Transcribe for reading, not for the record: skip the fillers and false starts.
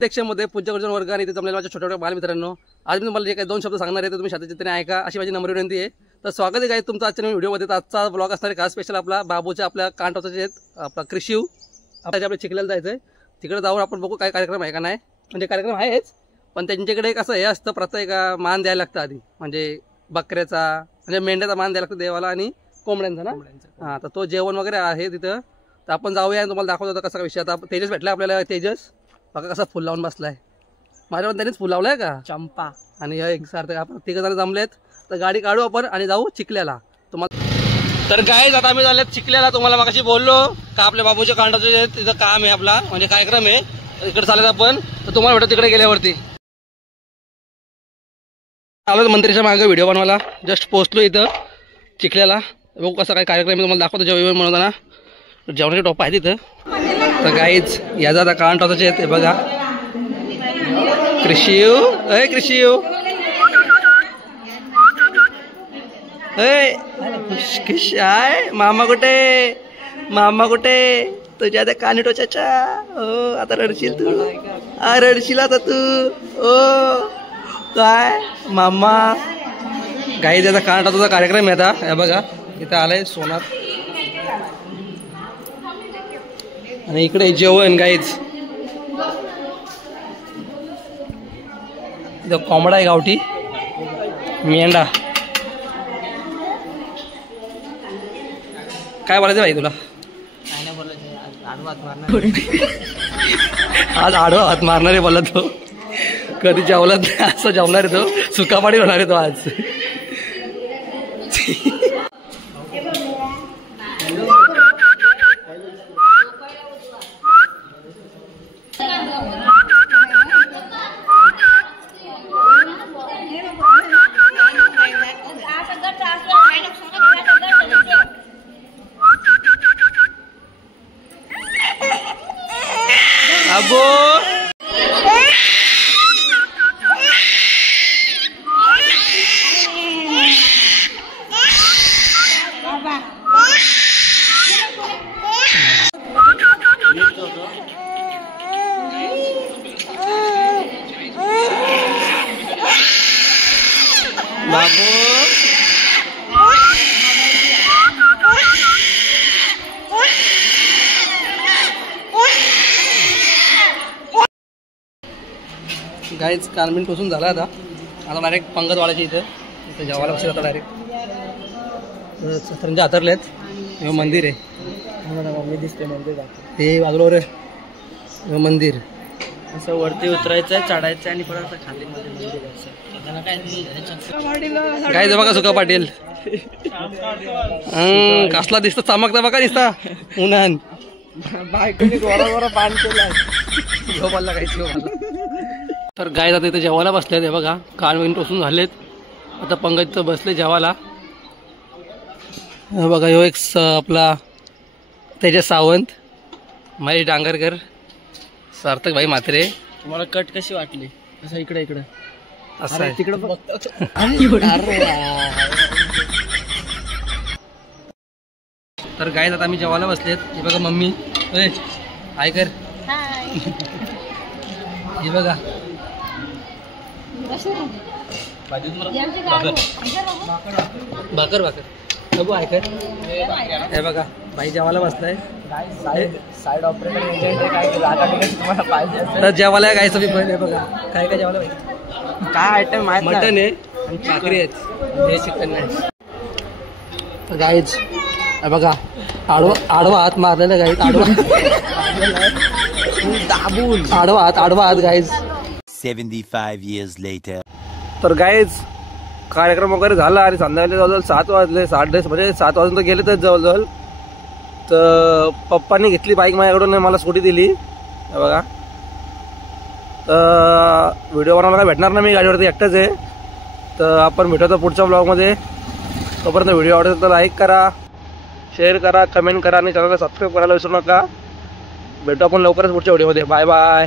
प्रत्यक्षामध्ये पूज्य गुरुजन वर्ग आणि इथे जमलेल्या माझ्या छोट्या छोट्या बालमित्रांनो, आज मी तुम्हाला जे काही 2 शब्द सांगणार आहे ते तुम्ही शांतचित्ताने ऐका अशी माझी नम्र विनंती आहे. तर स्वागत आहे गाईज तुमचं आजच्या व्हिडिओमध्ये. तर आजचा ब्लॉग असणार आहे खास स्पेशल आपला बाबूच्या आपल्या कांटाचं जे आपला कृषी आपल्या चिखल्याला जायचं आहे. तिकडे जाऊन आपण बघू काय कार्यक्रम आहे का नाही. म्हणजे कार्यक्रम आहेच पण त्यांच्याकडे कसं हे असतं प्रत्येक मान द्यायला लागतं आधी. म्हणजे बकऱ्याचा म्हणजे मेंढ्याचा मान द्यायला लागतं देवाला आणि कोंबड्यांचा ना. हां तर तो जेवण वगैरे आहे तिथं. तर आपण जाऊया आणि तुम्हाला दाखवतो कसा विषय. आता तेजस भेटला आपल्याला. तेजस बघा कसा फुल लावून बसलाय. माझ्या पण त्यांनीच फुल लावलाय का चंपा. आणि एक सारखं आपण 3 जण जमलेत. तर गाडी काढू आपण आणि जाऊ चिखल्याला तुम्हाला. तर गाईज आता आम्ही झालेत चिखल्याला. तुम्हाला मगाशी बोललो का आपल्या बाबूच्या कांडाचं तिथं काम आहे आपला म्हणजे कार्यक्रम आहे. इकडे चालत आपण. तर तुम्हाला भेटत तिकडे गेल्यावरती आलो मंत्रीच्या मागे व्हिडिओ बनवायला. जस्ट पोहोचलो इथं चिखल्याला. बघू कसा काय कार्यक्रम तुम्हाला दाखवतो. जेवण बनवताना जेवणाचे टोप आहे तिथं. तर गाईज या जाता कान टोचाचे आहेत. बघा कृषी कृषी आहे. मामा कुठे मामा कुठे तुझ्या त्या कानी टोचाच्या. हो आता रडशील तू. रडशील आता तू. ओ काय मामा. गाईज याचा कान टोचाचा कार्यक्रम आहे आता. हे बघा इथं आलंय सोनार आणि इकडे जेवण गाईज. इथं कोंबडा आहे गावठी मेंढा. काय बोलायचं भाई तुला. आज आडवा हात मारणार आहे बोला तो. कधी जेवला असं जेवणार आहे तो. सुकापाडी होणार आहे तो आज. अबो बाबू गाईज कानबिन टोचून झाला आता. आता डायरेक्ट पंगत वाढायची इथं जेवायला बसेल आता डायरेक्ट. सतरंजा हातरलेत. हे मंदिर आहे. मी दिसते मंदिर हे बाजूला रे मंदिर. असं वरती उतरायचं चढायचं आणि परत असं खाली मंदिर गाईज बघा सुका पाटील. कसला दिसतं चमकता बघा दिसता उन्हान. बायकोनी गोरा गोरा पान केलाय. झोपाला काहीच झोपाला. तर गाय आता इथे जेवायला बसलेत. हे बघा कान वगैरे टोचून झालेत. आता पंगत बसले जेवायला. बघा ह्यो एक आपला तेजस सावंत, महेश डांगरकर, सार्थक भाई म्हात्रे. तुम्हाला कट कशी वाटली. असं इकडे इकडे असं आहे तिकडे बघतो. तर गाय आता आम्ही जेवायला बसलेत. हे बघा मम्मी हाय कर. हे बघा भाकर भाकर बघू ऐकत. हे बघा भाई जेवायला बसलाय. साईड ऑपरेटर तुम्हाला पाहिजे तर जेवायला गायचं मी पहिले. बघा काय काय जेवायला पाहिजे. काय आयटम आहे. मटन आहे आणि भाकरी आहेत. हे चिकन नाही. गाईज बघा आडवा हात मारलेला गाईज. दाबून आडवा हात गाईज. 75 years later. तर गाईज कार्यक्रम वगैरे झाला आणि संध्याकाळी जवळजवळ 7 वाजले. 7:30 म्हणजे 7 वाजून तर गेले तर जवळजवळ. तर पप्पांनी घेतली बाईक माझ्याकडून मला स्कूटी दिली. बघा तर व्हिडिओ बनवायला काय भेटणार नाही. मी गाडीवरती एकटाच आहे. तर आपण भेटतो पुढच्या ब्लॉगमध्ये. तोपर्यंत व्हिडिओ आवडत तर लाईक करा, शेअर करा, कमेंट करा आणि चॅनलला सबस्क्राईब करायला विसरू नका. भेटू आपण लवकरच पुढच्या व्हिडिओमध्ये. Bye bye.